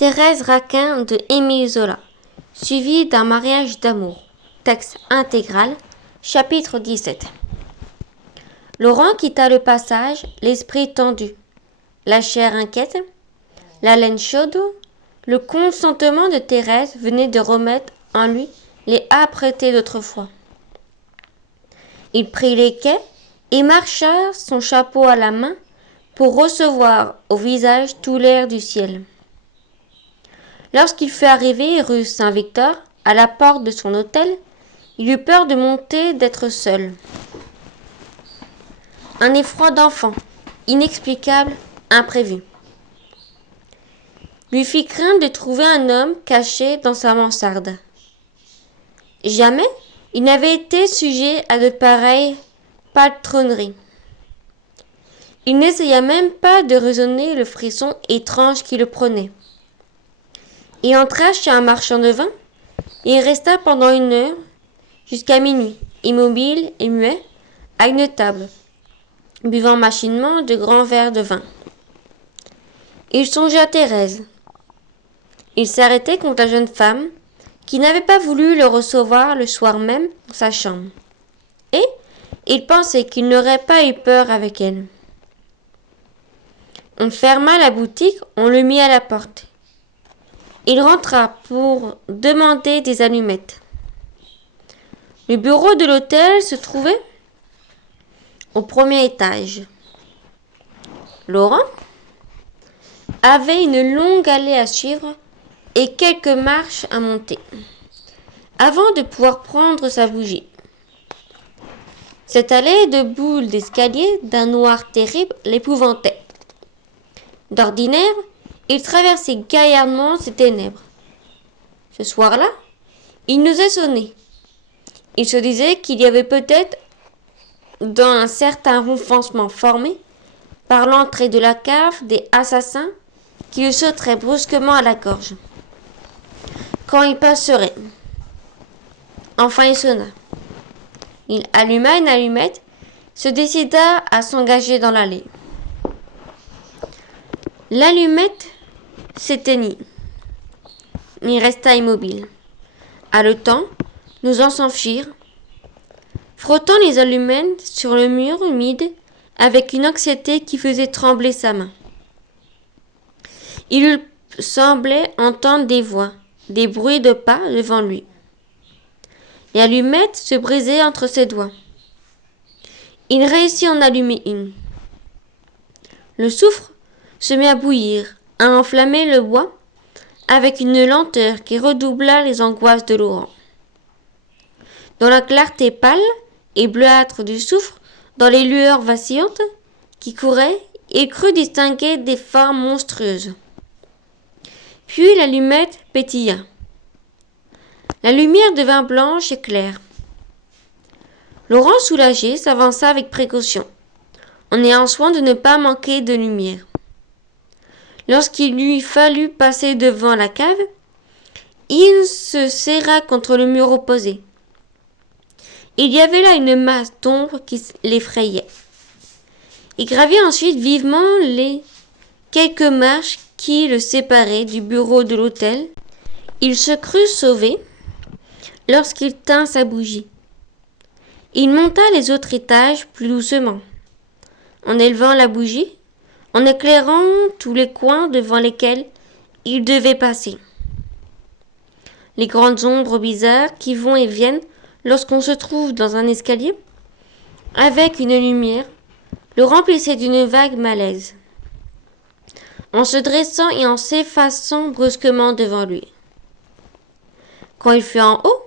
Thérèse Raquin de Émile Zola, suivi d'un mariage d'amour. Texte intégral, chapitre 17. Laurent quitta le passage, l'esprit tendu, la chair inquiète, la laine chaude. Le consentement de Thérèse venait de remettre en lui les âpretés d'autrefois. Il prit les quais et marcha, son chapeau à la main, pour recevoir au visage tout l'air du ciel. Lorsqu'il fut arrivé rue Saint-Victor, à la porte de son hôtel, il eut peur de monter, d'être seul. Un effroi d'enfant, inexplicable, imprévu, lui fit craindre de trouver un homme caché dans sa mansarde. Jamais il n'avait été sujet à de pareilles paltronneries. Il n'essaya même pas de raisonner le frisson étrange qui le prenait. Il entra chez un marchand de vin et y resta pendant 1 heure, jusqu'à minuit, immobile et muet, à une table, buvant machinement de grands verres de vin. Il songeait à Thérèse. Il s'arrêtait contre la jeune femme qui n'avait pas voulu le recevoir le soir même dans sa chambre. Et il pensait qu'il n'aurait pas eu peur avec elle. On ferma la boutique, on le mit à la porte. Il rentra pour demander des allumettes. Le bureau de l'hôtel se trouvait au 1er étage. Laurent avait une longue allée à suivre et quelques marches à monter, avant de pouvoir prendre sa bougie. Cette allée de boules d'escalier d'un noir terrible l'épouvantait. D'ordinaire, il traversait gaillardement ces ténèbres. Ce soir-là, il n'osait sonner. Il se disait qu'il y avait peut-être, dans un certain ronflement formé par l'entrée de la cave, des assassins qui le sauteraient brusquement à la gorge quand il passerait. Enfin il sonna. Il alluma une allumette, se décida à s'engager dans l'allée. L'allumette s'éteignit. Il resta immobile, haletant, n'osant s'enfuir, frottant les allumettes sur le mur humide avec une anxiété qui faisait trembler sa main. Il lui semblait entendre des voix, des bruits de pas devant lui. L'allumette se brisait entre ses doigts. Il réussit à en allumer une. Le soufre se mit à bouillir, à enflammer le bois avec une lenteur qui redoubla les angoisses de Laurent. Dans la clarté pâle et bleuâtre du soufre, dans les lueurs vacillantes qui couraient, il crut distinguer des formes monstrueuses. Puis l'allumette pétilla. La lumière devint blanche et claire. Laurent, soulagé, s'avança avec précaution, en ayant soin de ne pas manquer de lumière. Lorsqu'il lui fallut passer devant la cave, il se serra contre le mur opposé. Il y avait là une masse d'ombre qui l'effrayait. Il gravit ensuite vivement les quelques marches qui le séparaient du bureau de l'hôtel. Il se crut sauvé lorsqu'il tint sa bougie. Il monta les autres étages plus doucement, en élevant la bougie, en éclairant tous les coins devant lesquels il devait passer. Les grandes ombres bizarres qui vont et viennent lorsqu'on se trouve dans un escalier, avec une lumière, le remplissaient d'une vague malaise, en se dressant et en s'effaçant brusquement devant lui. Quand il fut en haut,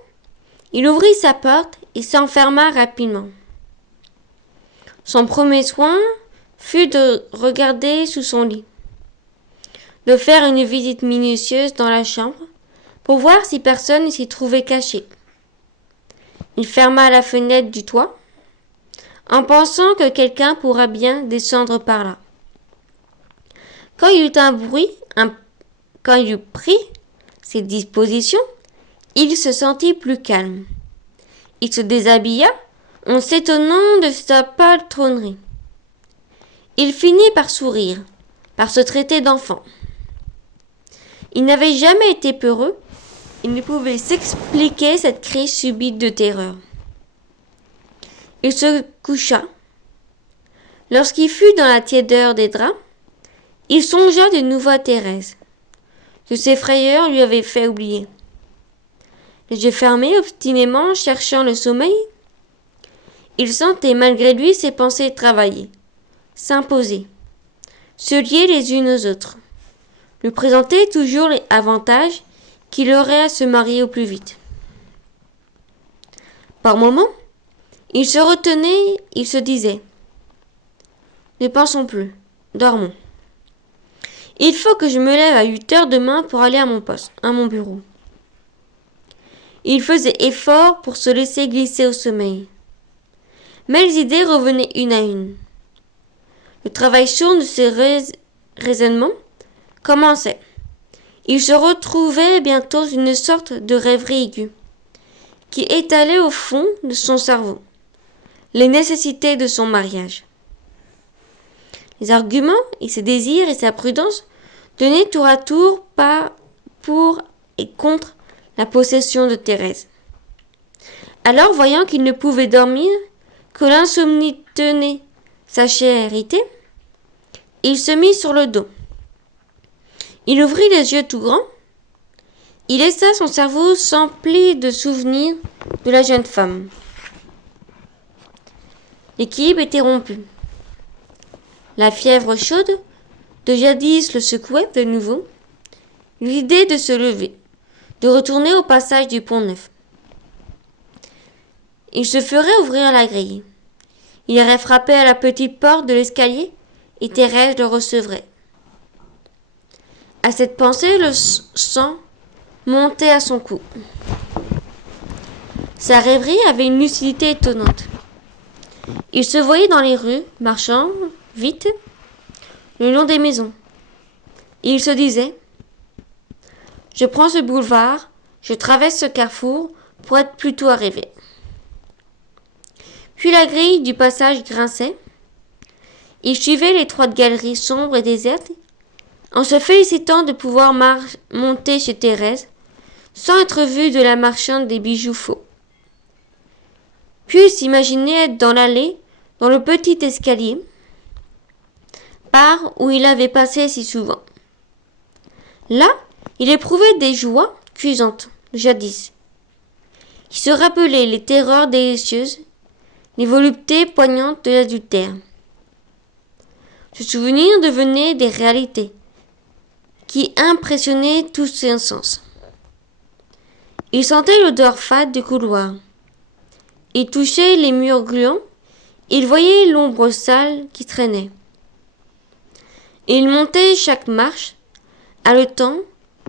il ouvrit sa porte et s'enferma rapidement. Son premier soin fut de regarder sous son lit, de faire une visite minutieuse dans la chambre pour voir si personne ne s'y trouvait caché. Il ferma la fenêtre du toit, en pensant que quelqu'un pourra bien descendre par là. Quand il eut pris ses dispositions, il se sentit plus calme. Il se déshabilla en s'étonnant de sa paltronnerie. Il finit par sourire, par se traiter d'enfant. Il n'avait jamais été peureux. Il ne pouvait s'expliquer cette crise subite de terreur. Il se coucha. Lorsqu'il fut dans la tiédeur des draps, il songea de nouveau à Thérèse, que ses frayeurs lui avaient fait oublier. Les yeux fermés, obstinément cherchant le sommeil, il sentait malgré lui ses pensées travailler, s'imposer, se lier les unes aux autres, lui présenter toujours les avantages qu'il aurait à se marier au plus vite. Par moments, il se retenait, il se disait « Ne pensons plus, dormons. Il faut que je me lève à 8h demain pour aller à mon poste, à mon bureau. » Il faisait effort pour se laisser glisser au sommeil. Mais les idées revenaient une à une. Le travail sourd de ses raisonnements commençait. Il se retrouvait bientôt dans une sorte de rêverie aiguë qui étalait au fond de son cerveau les nécessités de son mariage. Les arguments et ses désirs et sa prudence donnaient tour à tour pour et contre la possession de Thérèse. Alors, voyant qu'il ne pouvait dormir, que l'insomnie tenait sa charité, il se mit sur le dos. Il ouvrit les yeux tout grands. Il laissa son cerveau s'emplir de souvenirs de la jeune femme. L'équilibre était rompu. La fièvre chaude de jadis le secouait de nouveau. L'idée de se lever, de retourner au passage du Pont-Neuf. Il se ferait ouvrir la grille. Il irait frapper à la petite porte de l'escalier et Thérèse le recevrait. À cette pensée, le sang montait à son cou. Sa rêverie avait une lucidité étonnante. Il se voyait dans les rues, marchant vite, le long des maisons. Et il se disait « Je prends ce boulevard, je traverse ce carrefour pour être plutôt à rêver. » Puis la grille du passage grinçait. Il suivait l'étroite galerie sombre et déserte, en se félicitant de pouvoir monter chez Thérèse, sans être vu de la marchande des bijoux faux. Puis il s'imaginait être dans l'allée, dans le petit escalier, par où il avait passé si souvent. Là, il éprouvait des joies cuisantes, jadis. Il se rappelait les terreurs délicieuses, les voluptés poignantes de l'adultère. Ce souvenir devenait des réalités, qui impressionnaient tous ses sens. Il sentait l'odeur fade du couloir. Il touchait les murs gluants. Il voyait l'ombre sale qui traînait. Il montait chaque marche, haletant,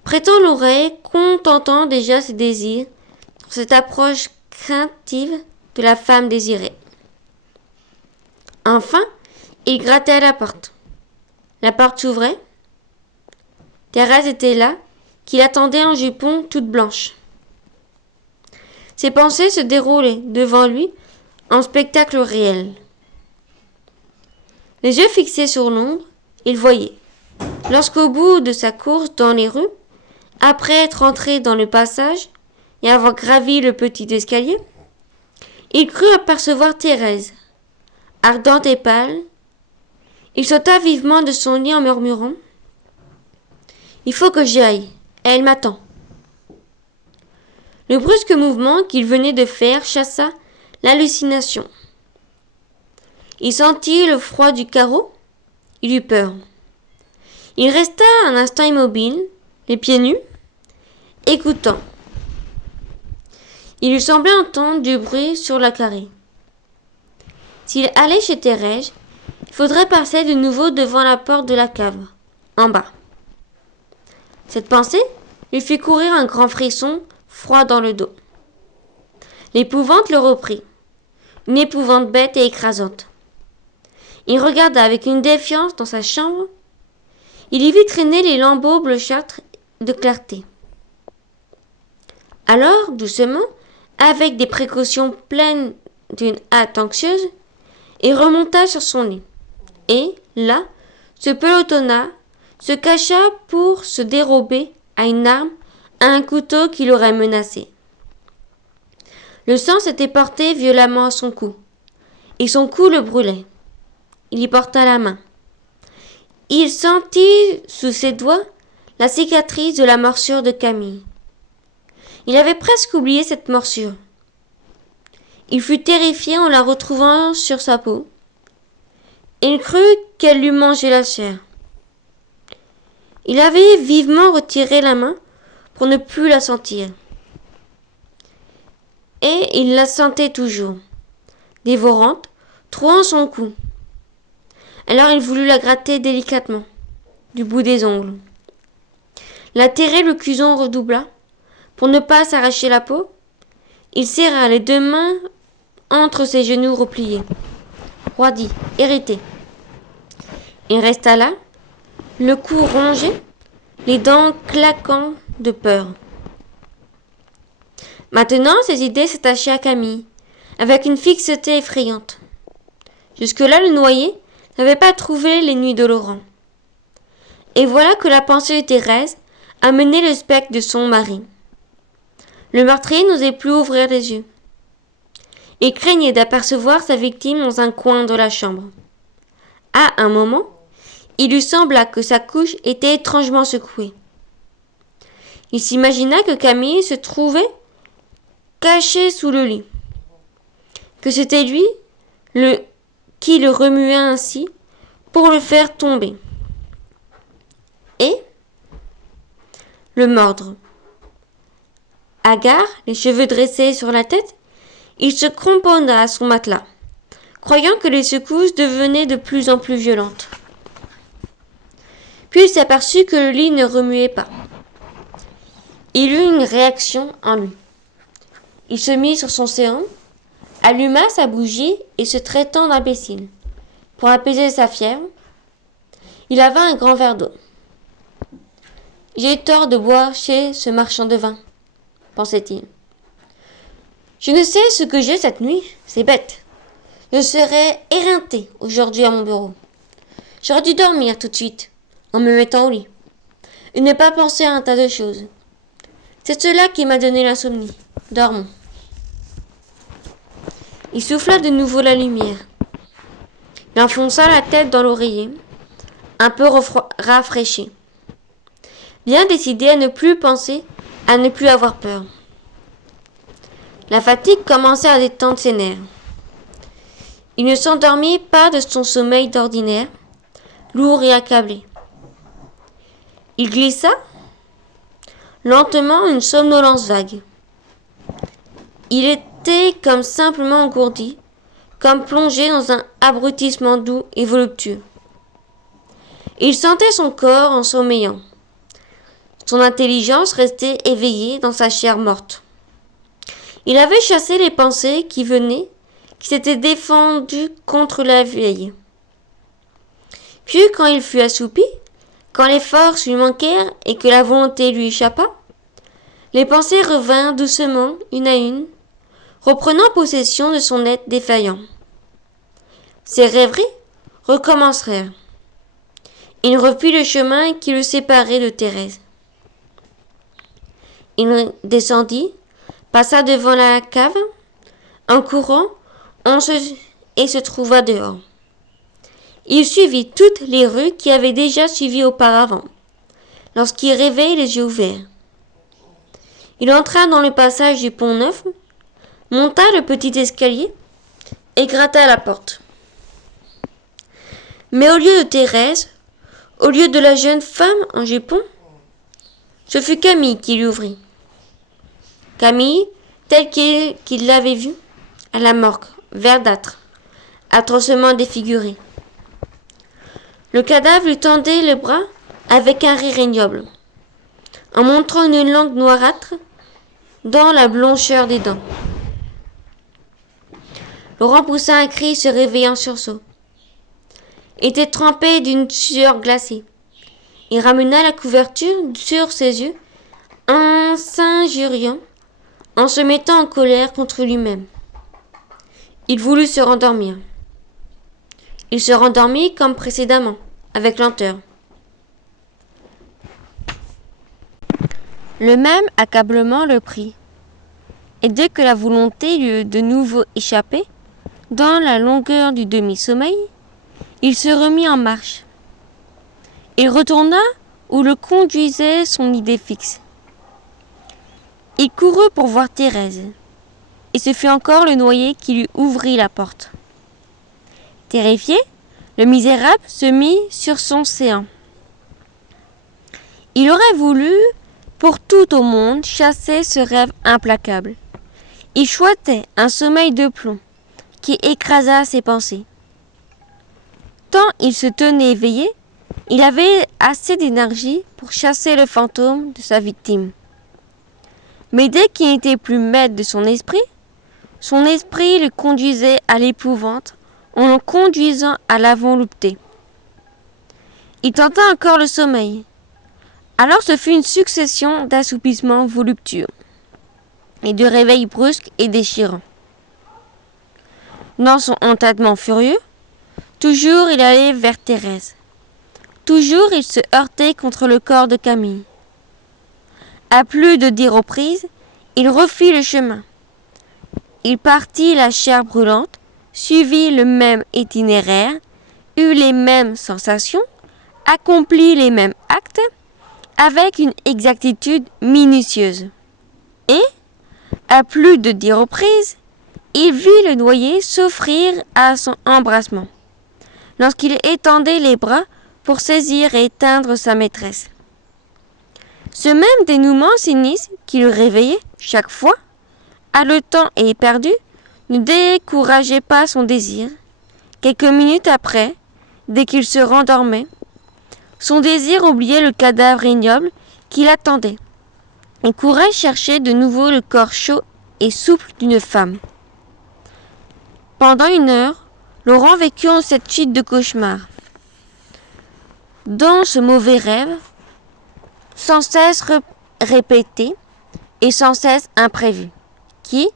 prêtant l'oreille, contentant déjà ses désirs dans cette approche craintive de la femme désirée. Enfin, il grattait à la porte. La porte s'ouvrait. Thérèse était là, qui l'attendait en jupon toute blanche. Ses pensées se déroulaient devant lui en spectacle réel. Les yeux fixés sur l'ombre, il voyait, lorsqu'au bout de sa course dans les rues, après être entré dans le passage et avoir gravi le petit escalier, il crut apercevoir Thérèse, ardente et pâle. Il sauta vivement de son lit en murmurant « Il faut que j'y aille, elle m'attend. » Le brusque mouvement qu'il venait de faire chassa l'hallucination. Il sentit le froid du carreau. Il eut peur. Il resta un instant immobile, les pieds nus, écoutant. Il lui semblait entendre du bruit sur la carrée. S'il allait chez Thérèse, il faudrait passer de nouveau devant la porte de la cave, en bas. Cette pensée lui fit courir un grand frisson froid dans le dos. L'épouvante le reprit, une épouvante bête et écrasante. Il regarda avec une défiance dans sa chambre. Il y vit traîner les lambeaux bleuâtres de clarté. Alors, doucement, avec des précautions pleines d'une hâte anxieuse, il remonta sur son lit, et, là, se pelotonna, se cacha pour se dérober à une arme, à un couteau qui l'aurait menacé. Le sang s'était porté violemment à son cou, et son cou le brûlait. Il y porta la main. Il sentit sous ses doigts la cicatrice de la morsure de Camille. Il avait presque oublié cette morsure. Il fut terrifié en la retrouvant sur sa peau. Il crut qu'elle lui mangeait la chair. Il avait vivement retiré la main pour ne plus la sentir. Et il la sentait toujours, dévorante, trouant son cou. Alors il voulut la gratter délicatement, du bout des ongles. La terrible cuisson redoubla. Pour ne pas s'arracher la peau, il serra les deux mains entre ses genoux repliés, roidi, irrité. Il resta là, le cou rongé, les dents claquant de peur. Maintenant, ses idées s'attachaient à Camille, avec une fixeté effrayante. Jusque-là, le noyé n'avait pas trouvé les nuits de Laurent. Et voilà que la pensée de Thérèse amenait le spectre de son mari. Le meurtrier n'osait plus ouvrir les yeux. Il craignait d'apercevoir sa victime dans un coin de la chambre. À un moment, il lui sembla que sa couche était étrangement secouée. Il s'imagina que Camille se trouvait caché sous le lit, que c'était lui qui le remuait ainsi pour le faire tomber et le mordre. Hagard, les cheveux dressés sur la tête, il se cramponna à son matelas, croyant que les secousses devenaient de plus en plus violentes. Puis il s'aperçut que le lit ne remuait pas. Il eut une réaction en lui. Il se mit sur son séant, alluma sa bougie et se traitant d'imbécile. Pour apaiser sa fièvre, il avala un grand verre d'eau. « J'ai eu tort de boire chez ce marchand de vin, » pensait-il. « Je ne sais ce que j'ai cette nuit, c'est bête. Je serais éreinté aujourd'hui à mon bureau. J'aurais dû dormir tout de suite, en me mettant au lit, et ne pas penser à un tas de choses. C'est cela qui m'a donné l'insomnie. Dormons. » Il souffla de nouveau la lumière. Il enfonça la tête dans l'oreiller, un peu rafraîchi, bien décidé à ne plus penser, à ne plus avoir peur. La fatigue commençait à détendre ses nerfs. Il ne s'endormit pas de son sommeil d'ordinaire, lourd et accablé. Il glissa lentement une somnolence vague. Il était comme simplement engourdi, comme plongé dans un abrutissement doux et voluptueux. Il sentait son corps en sommeillant. Son intelligence restait éveillée dans sa chair morte. Il avait chassé les pensées qui s'étaient défendues contre la veille. Puis, quand il fut assoupi, quand les forces lui manquèrent et que la volonté lui échappa, les pensées revinrent doucement, une à une, reprenant possession de son être défaillant. Ses rêveries recommencèrent. Il reprit le chemin qui le séparait de Thérèse. Il descendit, passa devant la cave, en courant, et se trouva dehors. Il suivit toutes les rues qu'il avait déjà suivies auparavant, lorsqu'il rêvait les yeux ouverts. Il entra dans le passage du Pont-Neuf, monta le petit escalier et gratta à la porte. Mais au lieu de Thérèse, au lieu de la jeune femme en jupon, ce fut Camille qui lui ouvrit. Camille, telle qu'il l'avait vue, à la morgue, verdâtre, atrocement défigurée. Le cadavre lui tendait le bras avec un rire ignoble, en montrant une langue noirâtre dans la blancheur des dents. Laurent poussa un cri, se réveillant en sursaut. Il était trempé d'une sueur glacée. Il ramena la couverture sur ses yeux, en s'injuriant, en se mettant en colère contre lui-même. Il voulut se rendormir. Il se rendormit comme précédemment, avec lenteur. Le même accablement le prit. Et dès que la volonté lui eut de nouveau échappé, dans la longueur du demi-sommeil, il se remit en marche. Il retourna où le conduisait son idée fixe. Il courut pour voir Thérèse, et ce fut encore le noyé qui lui ouvrit la porte. Terrifié, le misérable se mit sur son séant. Il aurait voulu, pour tout au monde, chasser ce rêve implacable. Il choitait un sommeil de plomb qui écrasa ses pensées. Tant il se tenait éveillé, il avait assez d'énergie pour chasser le fantôme de sa victime. Mais dès qu'il n'était plus maître de son esprit le conduisait à l'épouvante en le conduisant à la volupté. Il tenta encore le sommeil. Alors ce fut une succession d'assoupissements voluptueux et de réveils brusques et déchirants. Dans son entêtement furieux, toujours il allait vers Thérèse. Toujours il se heurtait contre le corps de Camille. À plus de 10 reprises, il refit le chemin. Il partit la chair brûlante, suivit le même itinéraire, eut les mêmes sensations, accomplit les mêmes actes, avec une exactitude minutieuse. Et, à plus de 10 reprises, il vit le noyé s'offrir à son embrassement, lorsqu'il étendait les bras pour saisir et éteindre sa maîtresse. Ce même dénouement sinistre qui le réveillait chaque fois, haletant et éperdu, ne décourageait pas son désir. Quelques minutes après, dès qu'il se rendormait, son désir oubliait le cadavre ignoble qui l'attendait et courait chercher de nouveau le corps chaud et souple d'une femme. Pendant 1 heure, Laurent vécut en cette suite de cauchemars. Dans ce mauvais rêve, sans cesse répété et sans cesse imprévu, qui,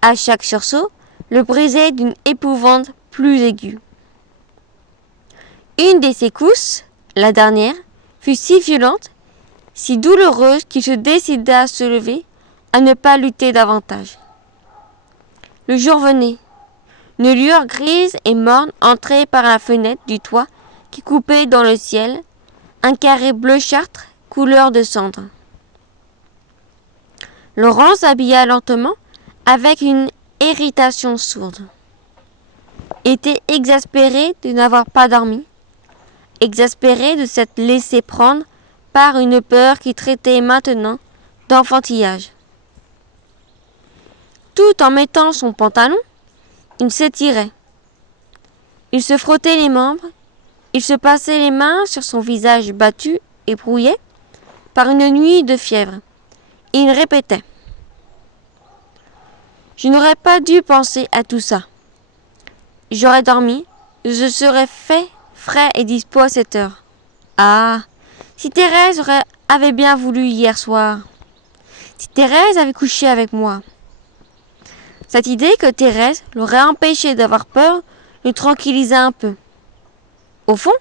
à chaque sursaut, le brisait d'une épouvante plus aiguë. Une de ses secousses, la dernière, fut si violente, si douloureuse qu'il se décida à se lever, à ne pas lutter davantage. Le jour venait. Une lueur grise et morne entrait par la fenêtre du toit qui coupait dans le ciel un carré bleu-châtre couleur de cendre. Laurent s'habilla lentement avec une irritation sourde. Il était exaspéré de n'avoir pas dormi, exaspéré de s'être laissé prendre par une peur qui traitait maintenant d'enfantillage. Tout en mettant son pantalon, il s'étirait. Il se frottait les membres, il se passait les mains sur son visage battu et brouillé par une nuit de fièvre. Et il répétait : « Je n'aurais pas dû penser à tout ça. J'aurais dormi, je serais fait, frais et dispo à 7 heures. Ah, si Thérèse avait bien voulu hier soir. Si Thérèse avait couché avec moi. » Cette idée que Thérèse l'aurait empêché d'avoir peur le tranquillisa un peu. Au fond,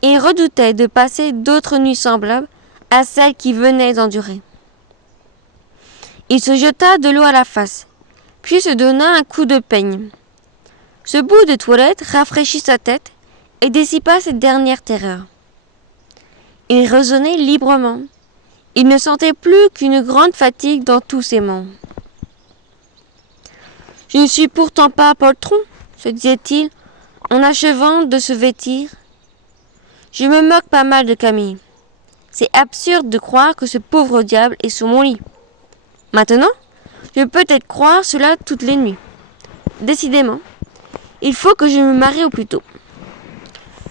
il redoutait de passer d'autres nuits semblables à celles qu'il venait d'endurer. Il se jeta de l'eau à la face, puis se donna un coup de peigne. Ce bout de toilette rafraîchit sa tête et dissipa cette dernière terreur. Il raisonnait librement. Il ne sentait plus qu'une grande fatigue dans tous ses membres. « Je ne suis pourtant pas poltron, se disait-il en achevant de se vêtir. Je me moque pas mal de Camille. C'est absurde de croire que ce pauvre diable est sur mon lit. Maintenant, je peux peut-être croire cela toutes les nuits. Décidément, il faut que je me marie au plus tôt.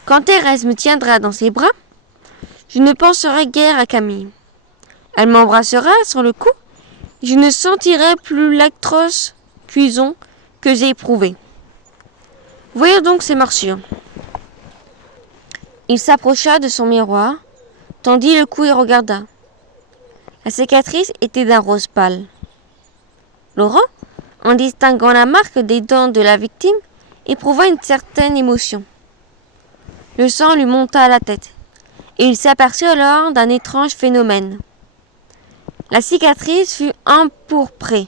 Quand Thérèse me tiendra dans ses bras, je ne penserai guère à Camille. Elle m'embrassera sur le cou, et je ne sentirai plus l'atroce cuisson que j'ai éprouvée. Voyons donc ces morsures. » Il s'approcha de son miroir, tendit le cou et regarda. La cicatrice était d'un rose pâle. Laurent, en distinguant la marque des dents de la victime, éprouva une certaine émotion. Le sang lui monta à la tête, et il s'aperçut alors d'un étrange phénomène. La cicatrice fut empourprée.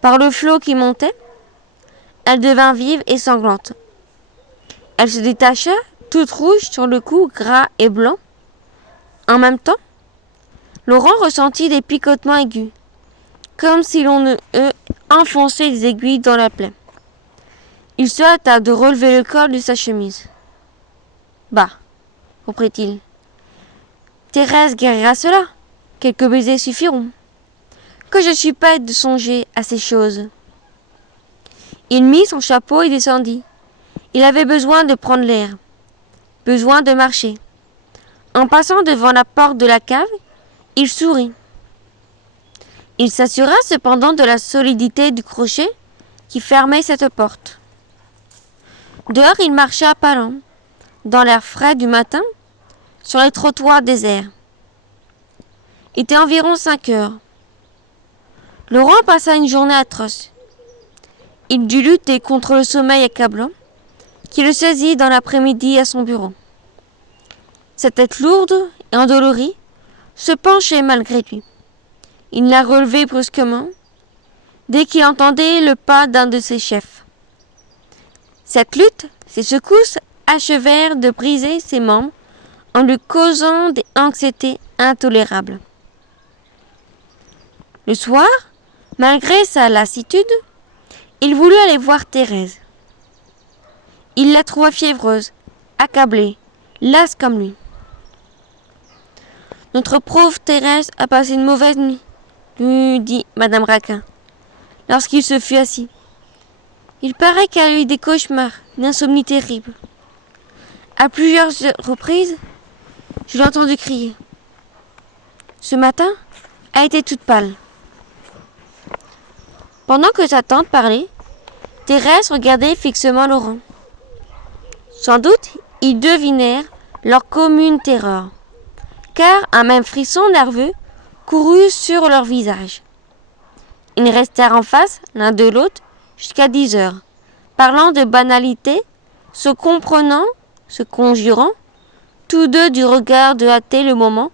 Par le flot qui montait, elle devint vive et sanglante. Elle se détacha, toute rouge sur le cou gras et blanc. En même temps, Laurent ressentit des picotements aigus, comme si l'on eût enfoncé des aiguilles dans la plaie. Il se hâta de relever le col de sa chemise. « Bah, reprit-il, Thérèse guérira cela. Quelques baisers suffiront. Que je suis bête de songer à ces choses. » Il mit son chapeau et descendit. Il avait besoin de prendre l'air, besoin de marcher. En passant devant la porte de la cave, il sourit. Il s'assura cependant de la solidité du crochet qui fermait cette porte. Dehors, il marcha à pas lents, dans l'air frais du matin, sur les trottoirs déserts. Il était environ 5 heures. Laurent passa une journée atroce. Il dut lutter contre le sommeil accablant qui le saisit dans l'après-midi à son bureau. Sa tête lourde et endolorie se penchait malgré lui. Il la relevait brusquement dès qu'il entendait le pas d'un de ses chefs. Cette lutte, ces secousses achevèrent de briser ses membres en lui causant des anxiétés intolérables. Le soir, malgré sa lassitude, il voulut aller voir Thérèse. Il la trouva fiévreuse, accablée, lasse comme lui. « Notre pauvre Thérèse a passé une mauvaise nuit, » lui dit Madame Raquin, lorsqu'il se fut assis. « Il paraît qu'elle a eu des cauchemars, une insomnie terrible. À plusieurs reprises, je l'ai entendue crier. Ce matin, elle était toute pâle. » Pendant que sa tante parlait, Thérèse regardait fixement Laurent. Sans doute, ils devinèrent leur commune terreur, car un même frisson nerveux courut sur leur visage. Ils restèrent en face l'un de l'autre jusqu'à 10 heures, parlant de banalités, se comprenant, se conjurant, tous deux du regard de hâter le moment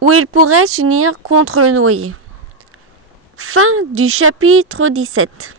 où ils pourraient s'unir contre le noyé. Fin du chapitre 17.